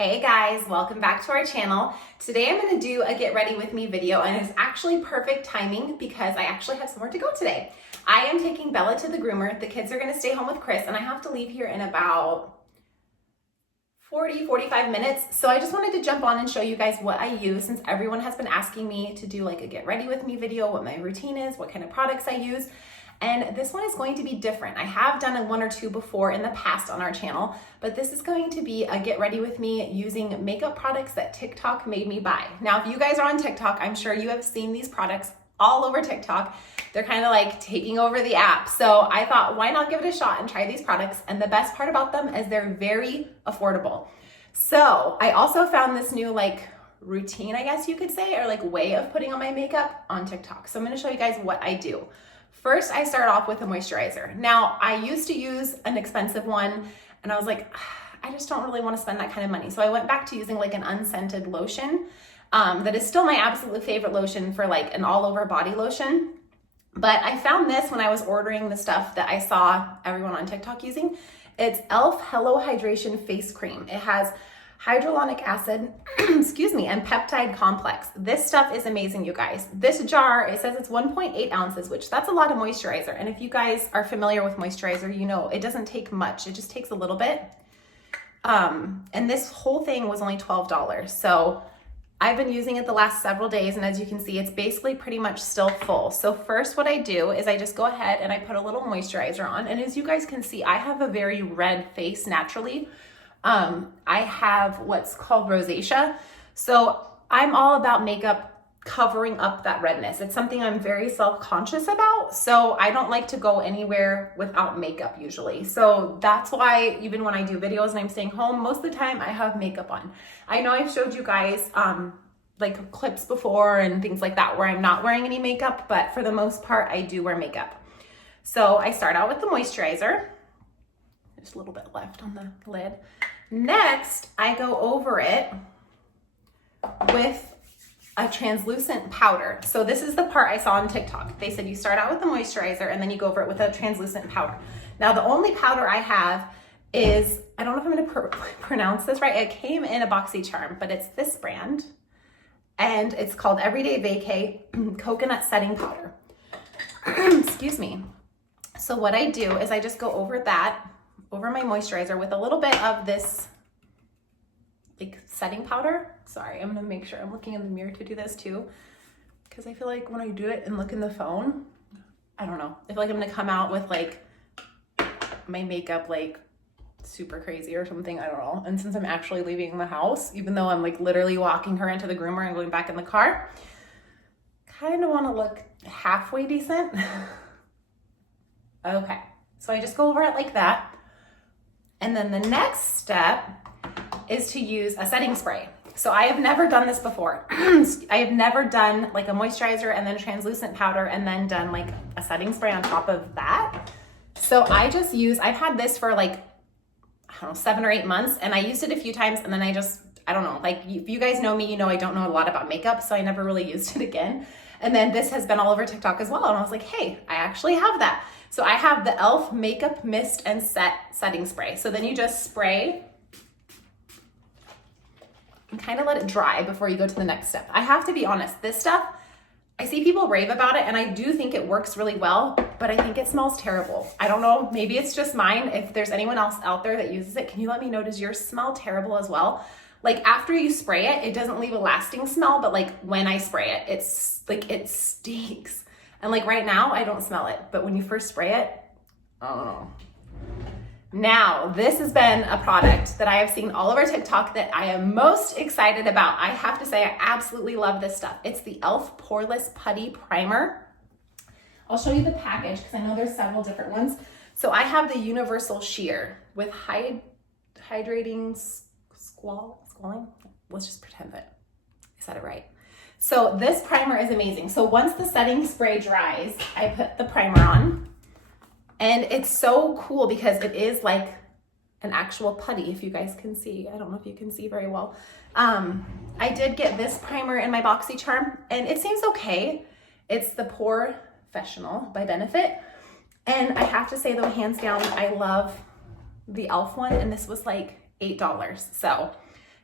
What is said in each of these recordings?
Hey guys, welcome back to our channel. Today I'm going to do a get ready with me video, and it's actually perfect timing because I actually have somewhere to go today. I am taking Bella to the groomer. The kids are going to stay home with Chris and I have to leave here in about 45 minutes. So I just wanted to jump on and show you guys what I use, since everyone has been asking me to do like a get ready with me video, what my routine is, what kind of products I use. And this one is going to be different. I have done one or two before in the past on our channel, but this is going to be a get ready with me using makeup products that TikTok made me buy. Now, if you guys are on TikTok, I'm sure you have seen these products all over TikTok. They're kind of like taking over the app. So I thought, why not give it a shot and try these products? And the best part about them is they're very affordable. So I also found this new routine, I guess you could say, or way of putting on my makeup on TikTok. So I'm gonna show you guys what I do. First, I start off with a moisturizer. Now, I used to use an expensive one and I was like, I just don't really want to spend that kind of money. So I went back to using an unscented lotion that is still my absolute favorite lotion for an all over body lotion. But I found this when I was ordering the stuff that I saw everyone on TikTok using. It's e.l.f. Hello Hydration Face Cream. It has hyaluronic acid, excuse me, and peptide complex. This stuff is amazing, you guys. This jar, it says it's 1.8 ounces, which that's a lot of moisturizer. And if you guys are familiar with moisturizer, you know it doesn't take much. It just takes a little bit. And this whole thing was only $12. So I've been using it the last several days, and as you can see, it's basically pretty much still full. So first what I do is I just go ahead and I put a little moisturizer on. And as you guys can see, I have a very red face naturally. I have what's called rosacea. So I'm all about makeup covering up that redness. It's something I'm very self-conscious about. So I don't like to go anywhere without makeup usually. So that's why even when I do videos and I'm staying home, most of the time I have makeup on. I know I've showed you guys, clips before and things like that where I'm not wearing any makeup, but for the most part, I do wear makeup. So I start out with the moisturizer. There's a little bit left on the lid. Next, I go over it with a translucent powder. So this is the part I saw on TikTok. They said you start out with the moisturizer and then you go over it with a translucent powder. Now, the only powder I have is, I don't know if I'm gonna pronounce this right. It came in a BoxyCharm, but it's this brand. And it's called Everyday Vacay Coconut Setting Powder. Excuse me. So what I do is I just go over my moisturizer with a little bit of this setting powder. Sorry, I'm gonna make sure I'm looking in the mirror to do this too, because I feel like when I do it and look in the phone, I don't know, I feel like I'm gonna come out with my makeup super crazy or something, I don't know. And since I'm actually leaving the house, even though I'm literally walking her into the groomer and going back in the car, kind of want to look halfway decent. Okay, so I just go over it like that. And then the next step is to use a setting spray. So I have never done this before. I have never done a moisturizer and then translucent powder and then done a setting spray on top of that. So I've had this for I don't know, 7 or 8 months, and I used it a few times and then I don't know, if you guys know me, you know I don't know a lot about makeup, so I never really used it again. And then this has been all over TikTok as well, and I was like, hey, I actually have that. So I have the e.l.f. Makeup Mist and Setting Spray. So then you just spray and kind of let it dry before you go to the next step. I have to be honest, this stuff, I see people rave about it and I do think it works really well, but I think it smells terrible. I don't know, maybe it's just mine. If there's anyone else out there that uses it, can you let me know, does yours smell terrible as well? After you spray it, it doesn't leave a lasting smell, but when I spray it, it stinks. And right now, I don't smell it, but when you first spray it, I don't know. Now, this has been a product that I have seen all over TikTok that I am most excited about. I have to say, I absolutely love this stuff. It's the e.l.f. Poreless Putty Primer. I'll show you the package because I know there's several different ones. So I have the Universal Sheer with hydrating squalling. Let's just pretend that I said it right. So this primer is amazing. So once the setting spray dries, I put the primer on. And it's so cool because it is an actual putty, if you guys can see. I don't know if you can see very well. I did get this primer in my BoxyCharm, and it seems okay. It's the Professional by Benefit. And I have to say, though, hands down, I love the e.l.f. one, and this was $8. So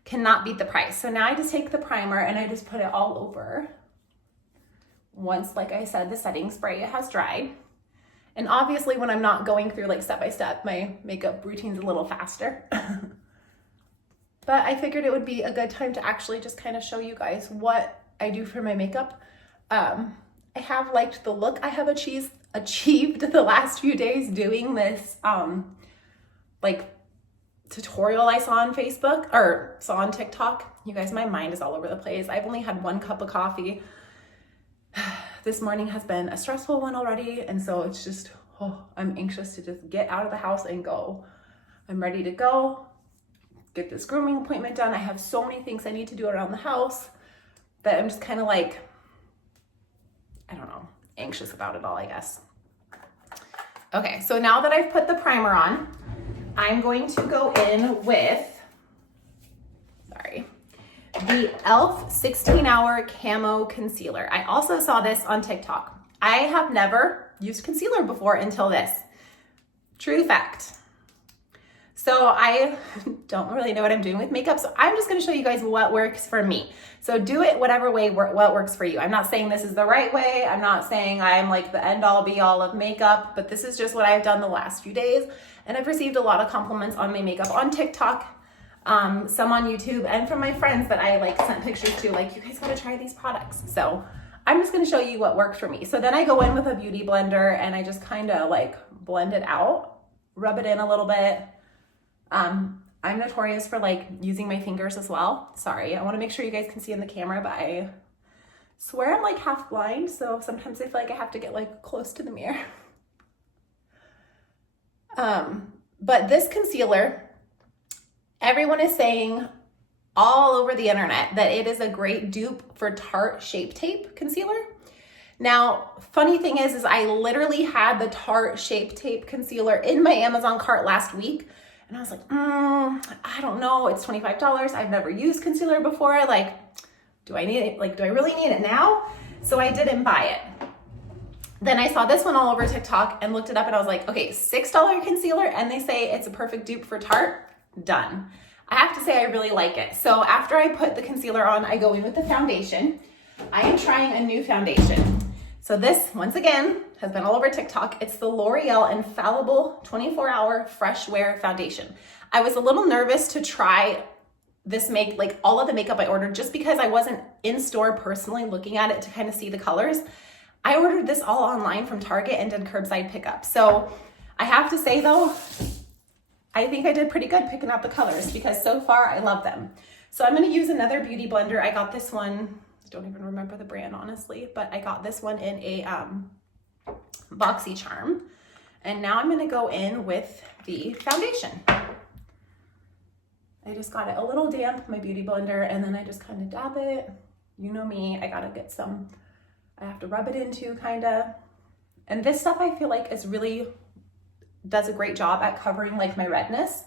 cannot beat the price. So now I just take the primer and I just put it all over. Once, like I said, the setting spray has dried. And obviously when I'm not going through like step by step, my makeup routine's a little faster. But I figured it would be a good time to actually just kind of show you guys what I do for my makeup. I have liked the look I have achieved the last few days doing this like tutorial I saw on Facebook or saw on TikTok. You guys, my mind is all over the place. I've only had 1 cup of coffee. This morning has been a stressful one already, and so it's just, I'm anxious to just get out of the house and go. I'm ready to go, get this grooming appointment done. I have so many things I need to do around the house that I'm just kind of like, I don't know, anxious about it all, I guess. Okay, so now that I've put the primer on, I'm going to go in with, the e.l.f. 16-Hour Camo Concealer. I also saw this on TikTok. I have never used concealer before until this. True fact. So I don't really know what I'm doing with makeup, so I'm just gonna show you guys what works for me. So do it whatever way what works for you. I'm not saying this is the right way. I'm not saying I'm like the end all be all of makeup, but this is just what I've done the last few days. And I've received a lot of compliments on my makeup on TikTok, some on YouTube, and from my friends that I like sent pictures to, like, you guys gotta try these products. So I'm just gonna show you what works for me. So then I go in with a beauty blender and I just kind of like blend it out, rub it in a little bit. I'm notorious for like using my fingers as well. Sorry, I wanna make sure you guys can see in the camera, but I swear I'm like half blind, so sometimes I feel like I have to get like close to the mirror. But this concealer, everyone is saying all over the internet that it is a great dupe for Tarte Shape Tape concealer. Now, funny thing is I literally had the Tarte Shape Tape concealer in my Amazon cart last week, and I was like, I don't know, it's $25. I've never used concealer before. Like, do I need it? Like, do I really need it now? So I didn't buy it. Then I saw this one all over TikTok and looked it up and I was like, okay, $6 concealer, and they say it's a perfect dupe for Tarte. Done. I have to say I really like it. So after I put the concealer on, I go in with the foundation. I am trying a new foundation. So this, once again, has been all over TikTok. It's the L'Oreal Infallible 24-Hour Fresh Wear Foundation. I was a little nervous to try this like all of the makeup I ordered just because I wasn't in store personally looking at it to kind of see the colors. I ordered this all online from Target and did curbside pickup. So I have to say though, I think I did pretty good picking out the colors because so far I love them. So I'm gonna use another beauty blender. I got this one, I don't even remember the brand honestly, but I got this one in a BoxyCharm. And now I'm gonna go in with the foundation. I just got it a little damp, my beauty blender, and then I just kind of dab it. You know me, I gotta get some, I have to rub it into kinda. And this stuff I feel like is really, does a great job at covering like my redness,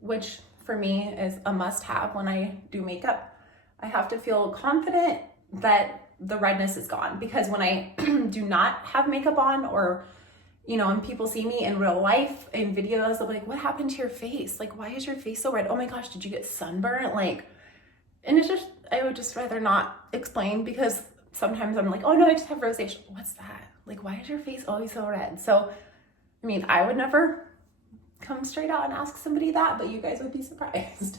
which for me is a must have when I do makeup. I have to feel confident that the redness is gone, because when I do not have makeup on, or you know, and people see me in real life in videos, they're like, what happened to your face? Like, why is your face so red? Oh my gosh, did you get sunburnt? Like, and it's just, I would just rather not explain, because sometimes I'm like, oh no, I just have rosacea. What's that? Like, why is your face always so red? So, I mean, I would never come straight out and ask somebody that, but you guys would be surprised.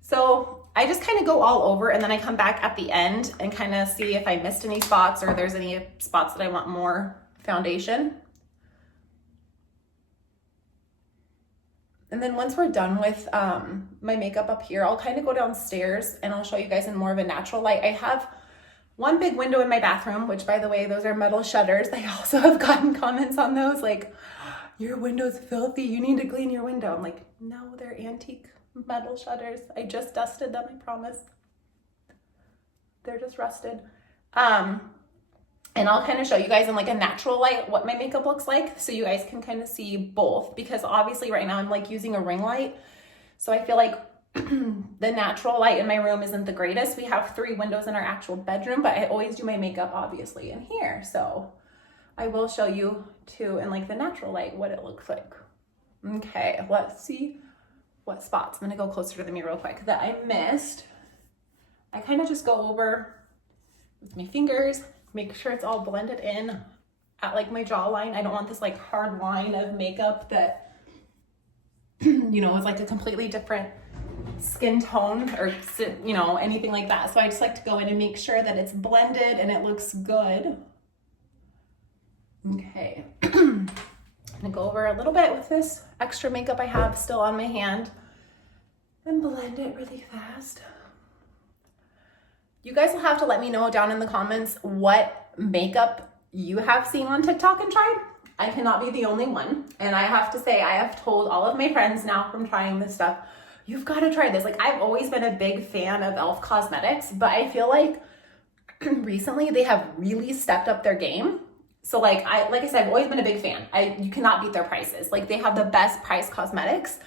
So I just kind of go all over, and then I come back at the end and kind of see if I missed any spots or there's any spots that I want more foundation. And then once we're done with my makeup up here, I'll kind of go downstairs and I'll show you guys in more of a natural light. I have one big window in my bathroom, which by the way, those are metal shutters. I also have gotten comments on those like, your window's filthy, you need to clean your window. I'm like, no, they're antique metal shutters. I just dusted them, I promise. They're just rusted. And I'll kind of show you guys in like a natural light what my makeup looks like, so you guys can kind of see both, because obviously right now I'm like using a ring light. So I feel like the natural light in my room isn't the greatest. We have 3 windows in our actual bedroom, but I always do my makeup obviously in here. So I will show you too in like the natural light what it looks like. Okay, let's see what spots, I'm gonna go closer to the mirror real quick, that I missed. I kind of just go over with my fingers, make sure it's all blended in at like my jawline. I don't want this like hard line of makeup that, you know, is like a completely different skin tone or, you know, anything like that. So I just like to go in and make sure that it's blended and it looks good. Okay. I'm gonna go over a little bit with this extra makeup I have still on my hand and blend it really fast. You guys will have to let me know down in the comments what makeup you have seen on TikTok and tried. I cannot be the only one. And I have to say, I have told all of my friends now from trying this stuff, you've got to try this. Like, I've always been a big fan of e.l.f. Cosmetics, but I feel like recently they have really stepped up their game. So like I said, I've always been a big fan. You cannot beat their prices. Like, they have the best price cosmetics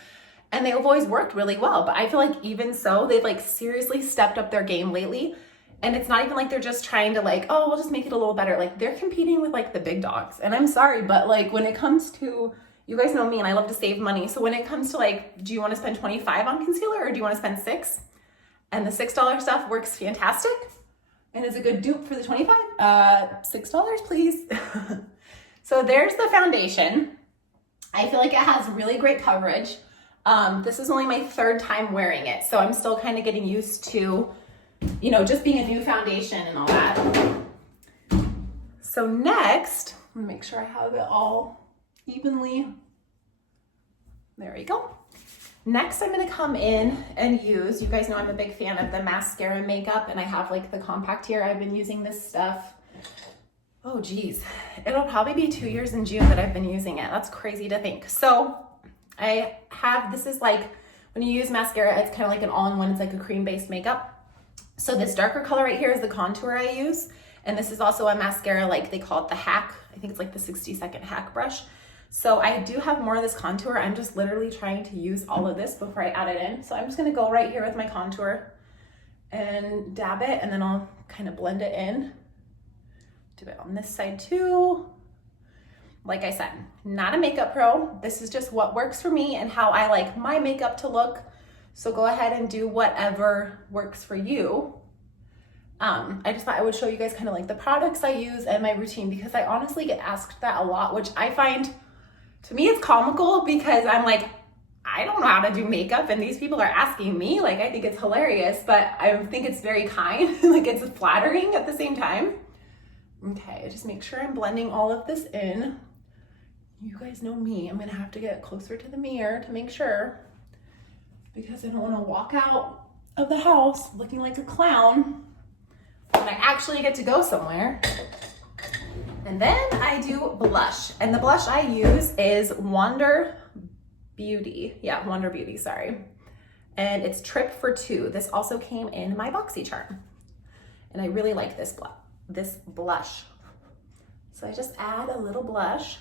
and they've always worked really well. But I feel like even so, they've like seriously stepped up their game lately. And it's not even like they're just trying to like, oh, we'll just make it a little better. Like, they're competing with like the big dogs. And I'm sorry, but like when it comes to, you guys know me and I love to save money. So when it comes to like, do you want to spend $25 on concealer or do you want to spend $6? And the $6 stuff works fantastic and is a good dupe for the $25. $6, please. So there's the foundation. I feel like it has really great coverage. This is only my 3rd time wearing it. So I'm still kind of getting used to, you know, just being a new foundation and all that. So next, I'm gonna make sure I have it all evenly. There we go. Next, I'm gonna come in and use, you guys know I'm a big fan of the mascara makeup and I have like the compact here. I've been using this stuff. Oh geez, it'll probably be 2 years in June that I've been using it. That's crazy to think. So I have, this is like, when you use mascara, it's kind of like an all-in-one, it's like a cream-based makeup. So this darker color right here is the contour I use. And this is also a mascara, like they call it the hack. I think it's like the 60-second hack brush. So I do have more of this contour. I'm just literally trying to use all of this before I add it in. So I'm just gonna go right here with my contour and dab it, and then I'll kind of blend it in. Do it on this side too. Like I said, not a makeup pro. This is just what works for me and how I like my makeup to look. So go ahead and do whatever works for you. I just thought I would show you guys kind of like the products I use and my routine, because I honestly get asked that a lot, which I find, to me, it's comical because I'm like, I don't know how to do makeup and these people are asking me. Like, I think it's hilarious, but I think it's very kind. Like, it's flattering at the same time. Okay, just make sure I'm blending all of this in. You guys know me. I'm gonna have to get closer to the mirror to make sure, because I don't want to walk out of the house looking like a clown when I actually get to go somewhere. And then I do blush, and the blush I use is Wander Beauty. Yeah, Wander Beauty, sorry. And it's Trip for 2. This also came in my BoxyCharm. And I really like this blush. So I just add a little blush.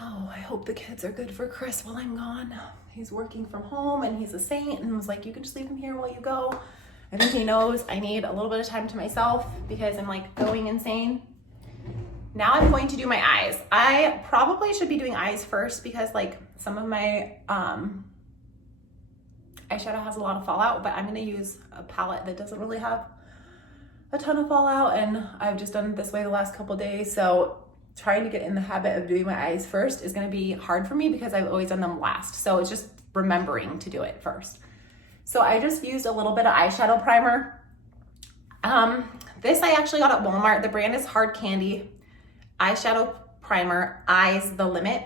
Oh, I hope the kids are good for Chris while I'm gone. He's working from home and he's a saint, and was like, you can just leave him here while you go. I think he knows I need a little bit of time to myself because I'm like going insane. Now I'm going to do my eyes. I probably should be doing eyes first because like some of my eyeshadow has a lot of fallout, but I'm gonna use a palette that doesn't really have a ton of fallout, and I've just done it this way the last couple days. So trying to get in the habit of doing my eyes first is gonna be hard for me because I've always done them last. So it's just remembering to do it first. So I just used a little bit of eyeshadow primer. This I actually got at Walmart. The brand is Hard Candy Eyeshadow Primer, Eyes the Limit.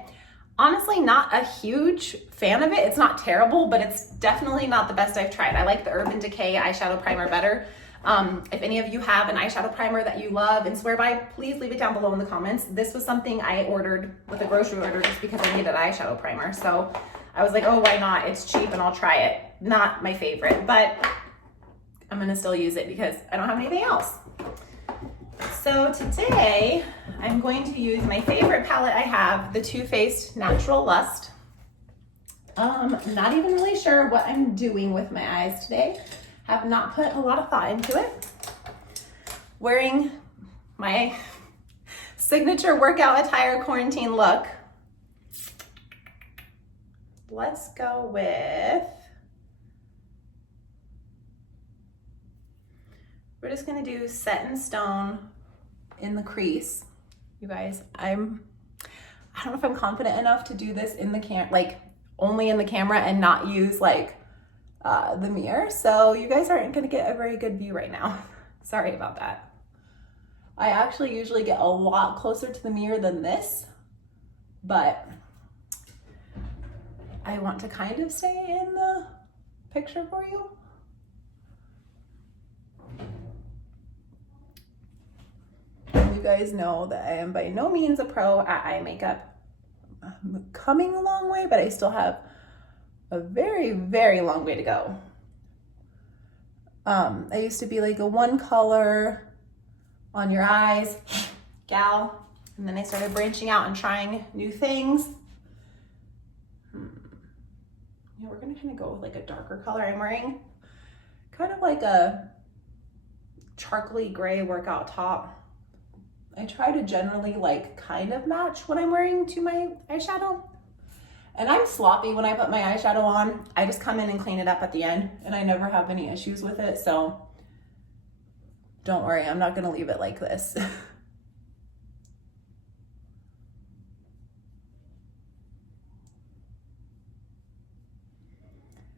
Honestly, not a huge fan of it. It's not terrible, but it's definitely not the best I've tried. I like the Urban Decay eyeshadow primer better. If any of you have an eyeshadow primer that you love and swear by, please leave it down below in the comments. This was something I ordered with a grocery order just because I needed eyeshadow primer. So I was like, oh, why not? It's cheap and I'll try it. Not my favorite, but I'm gonna still use it because I don't have anything else. So today I'm going to use my favorite palette I have, the Too Faced Natural Lust. Not even really sure what I'm doing with my eyes today. Have not put a lot of thought into it. Wearing my signature workout attire quarantine look. Let's go with, we're just gonna do Set in Stone in the crease. You guys, I don't know if I'm confident enough to do this in the like only in the camera and not use like the mirror. So you guys aren't gonna get a very good view right now. Sorry about that. I actually usually get a lot closer to the mirror than this, but I want to kind of stay in the picture for you. And you guys know that I am by no means a pro at eye makeup. I'm coming a long way, but I still have a very, very long way to go. I used to be like a one color on your eyes gal, and then I started branching out and trying new things. Yeah, we're gonna kind of go with like a darker color. I'm wearing kind of like a charcoaly gray workout top. I try to generally like kind of match what I'm wearing to my eyeshadow. And I'm sloppy when I put my eyeshadow on. I just come in and clean it up at the end, and I never have any issues with it, so don't worry, I'm not gonna leave it like this.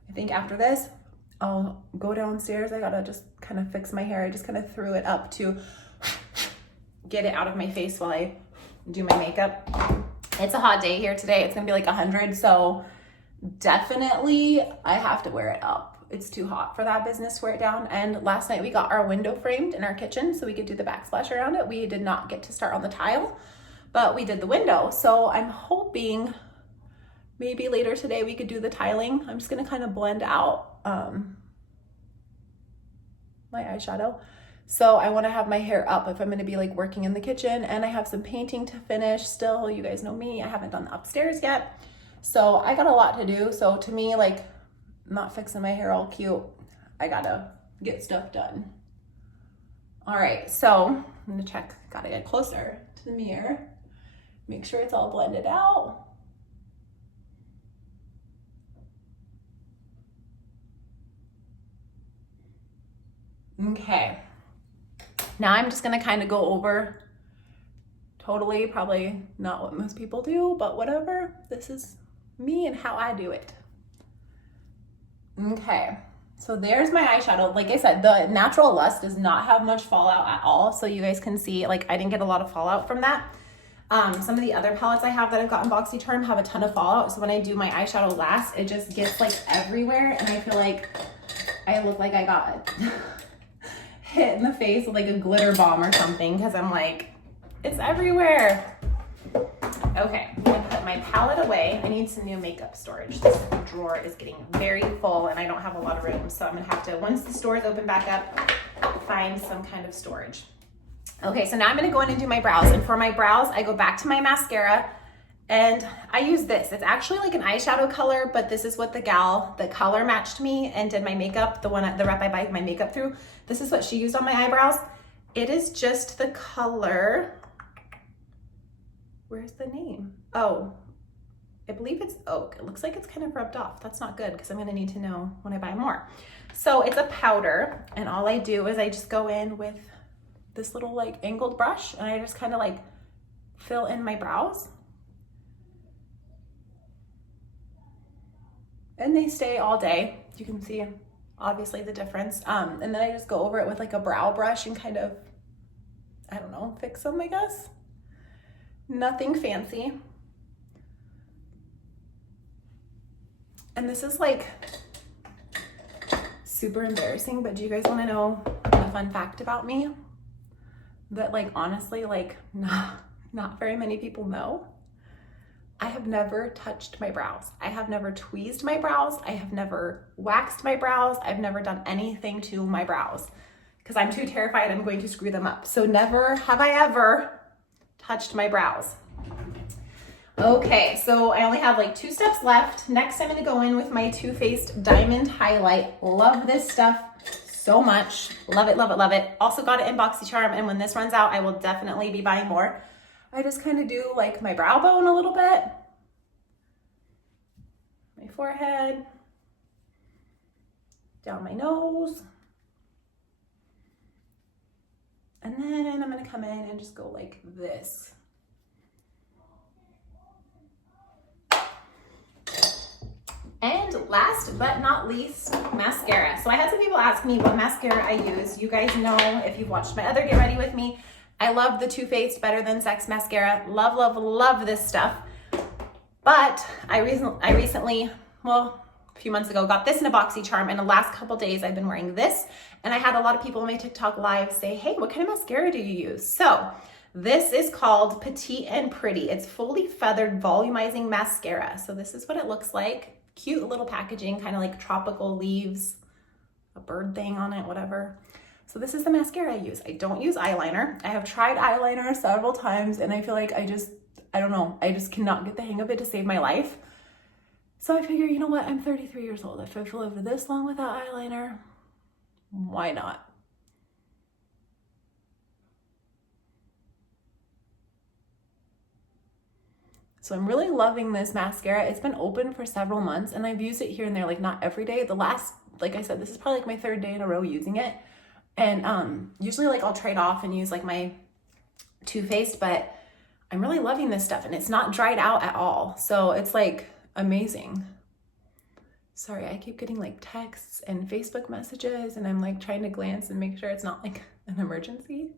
I think after this, I'll go downstairs. I gotta just kind of fix my hair. I just kind of threw it up to get it out of my face while I do my makeup. It's a hot day here today. It's gonna be like 100, so definitely I have to wear it up. It's too hot for that business to wear it down. And last night we got our window framed in our kitchen so we could do the backsplash around it. We did not get to start on the tile, but we did the window. So I'm hoping maybe later today we could do the tiling. I'm just gonna kind of blend out my eyeshadow. So I wanna have my hair up if I'm gonna be like working in the kitchen, and I have some painting to finish still. You guys know me, I haven't done the upstairs yet. So I got a lot to do. So to me, like, not fixing my hair all cute, I gotta get stuff done. All right, so I'm gonna check, gotta get closer to the mirror, make sure it's all blended out. Okay, now I'm just gonna kind of go over totally, probably not what most people do, but whatever. This is me and how I do it. Okay, so there's my eyeshadow. Like I said, the Natural Lust does not have much fallout at all. So you guys can see, like, I didn't get a lot of fallout from that. Some of the other palettes I have that I've gotten BoxyCharm have a ton of fallout. So when I do my eyeshadow last, it just gets like everywhere. And I feel like I look like I got hit in the face with like a glitter bomb or something, because I'm like, it's everywhere. Okay, I'm gonna put my palette away. I need some new makeup storage. This drawer is getting very full and I don't have a lot of room. So I'm gonna have to, once the stores open back up, find some kind of storage. Okay, so now I'm gonna go in and do my brows. And for my brows, I go back to my mascara and I use this. It's actually like an eyeshadow color, but this is what the gal that color matched me and did my makeup, the rep I buy my makeup through. This is what she used on my eyebrows. It is just the color, where's the name? Oh, I believe it's Oak. It looks like it's kind of rubbed off. That's not good because I'm gonna need to know when I buy more. So it's a powder, and all I do is I just go in with this little like angled brush and I just kind of like fill in my brows. And they stay all day. You can see obviously the difference. And then I just go over it with like a brow brush and kind of, I don't know, fix them, I guess. Nothing fancy. And this is like super embarrassing, but do you guys want to know a fun fact about me? That like honestly, like not very many people know. I have never touched my brows. I have never tweezed my brows. I have never waxed my brows. I've never done anything to my brows because I'm too terrified I'm going to screw them up. So never have I ever touched my brows. Okay, so I only have like 2 steps left. Next, I'm gonna go in with my Too Faced Diamond Highlight. Love this stuff so much. Love it, love it, love it. Also got it in BoxyCharm, and when this runs out, I will definitely be buying more. I just kind of do like my brow bone a little bit, my forehead, down my nose. And then I'm gonna come in and just go like this. And last but not least, mascara. So I had some people ask me what mascara I use. You guys know, if you've watched my other Get Ready With Me, I love the Too Faced Better Than Sex mascara. Love, love, love this stuff. But I recently, well, a few months ago, got this in a BoxyCharm, and the last couple days I've been wearing this, and I had a lot of people in my TikTok live say, hey, what kind of mascara do you use? So this is called Petite and Pretty. It's fully feathered volumizing mascara. So this is what it looks like. Cute little packaging, kind of like tropical leaves, a bird thing on it, whatever. So this is the mascara I use. I don't use eyeliner. I have tried eyeliner several times, and I feel like I don't know, I just cannot get the hang of it to save my life. So I figure, you know what? I'm 33 years old. If I've lived this long without eyeliner, why not? So I'm really loving this mascara. It's been open for several months, and I've used it here and there, like not every day. The last, like I said, this is probably like my 3rd day in a row using it. And usually like I'll trade off and use like my Too Faced, but I'm really loving this stuff, and it's not dried out at all. So it's like amazing. Sorry, I keep getting like texts and Facebook messages, and I'm like trying to glance and make sure it's not like an emergency.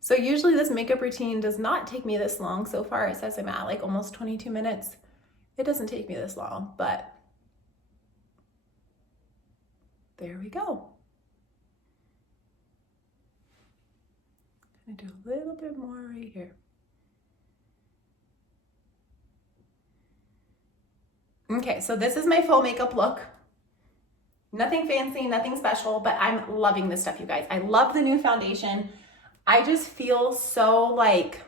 So usually this makeup routine does not take me this long. So far it says I'm at like almost 22 minutes. It doesn't take me this long, but there we go. I'm gonna do a little bit more right here. Okay, so this is my full makeup look. Nothing fancy, nothing special, but I'm loving this stuff, you guys. I love the new foundation. I just feel so like,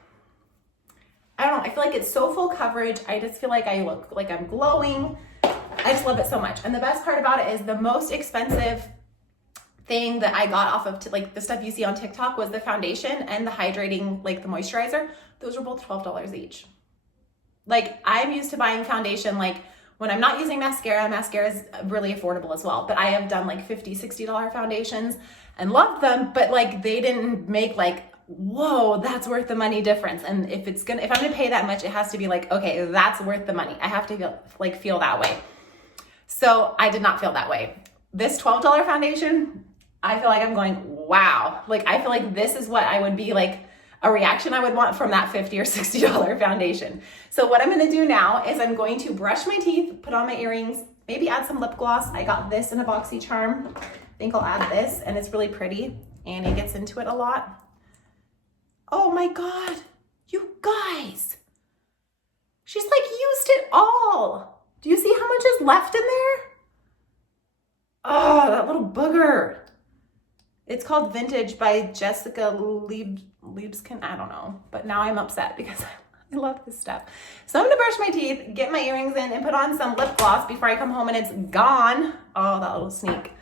I don't know, I feel like it's so full coverage. I just feel like I look like I'm glowing. I just love it so much. And the best part about it is the most expensive thing that I got off of like the stuff you see on TikTok was the foundation and the hydrating, like the moisturizer. Those were both $12 each. Like I'm used to buying foundation, like when I'm not using mascara is really affordable as well. But I have done like $50, $60 foundations and loved them, but like they didn't make like, whoa, that's worth the money difference. And if I'm gonna pay that much, it has to be like, okay, that's worth the money. I have to feel that way. So I did not feel that way. This $12 foundation, I feel like I'm going, wow. Like I feel like this is what I would be like, a reaction I would want from that $50 or $60 foundation. So what I'm gonna do now is I'm going to brush my teeth, put on my earrings, maybe add some lip gloss. I got this in a BoxyCharm. I think I'll add this, and it's really pretty and it gets into it a lot. Oh my God, you guys. She's like used it all. Do you see how much is left in there? Oh, that little booger. It's called Vintage by Jessica Liebskin. I don't know, but now I'm upset because I love this stuff. So I'm gonna brush my teeth, get my earrings in, and put on some lip gloss before I come home and it's gone. Oh, that little sneak.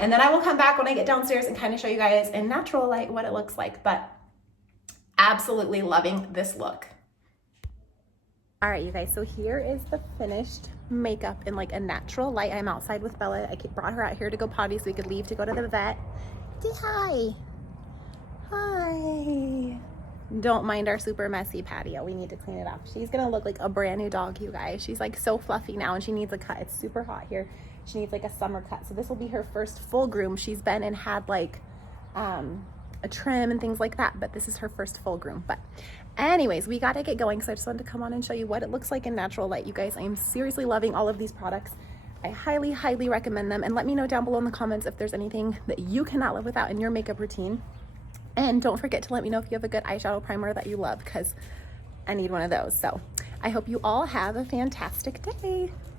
And then I will come back when I get downstairs and kind of show you guys in natural light what it looks like, but absolutely loving this look. All right, you guys, so here is the finished makeup in like a natural light. I'm outside with Bella. I brought her out here to go potty so we could leave to go to the vet. Say hi. Hi. Don't mind our super messy patio. We need to clean it up. She's gonna look like a brand new dog, you guys. She's like so fluffy now and she needs a cut. It's super hot here. She needs like a summer cut. So this will be her first full groom. She's been and had like a trim and things like that, but this is her first full groom. But anyways, we gotta get going. So I just wanted to come on and show you what it looks like in natural light. You guys, I am seriously loving all of these products. I highly, highly recommend them. And let me know down below in the comments if there's anything that you cannot live without in your makeup routine. And don't forget to let me know if you have a good eyeshadow primer that you love, because I need one of those. So I hope you all have a fantastic day.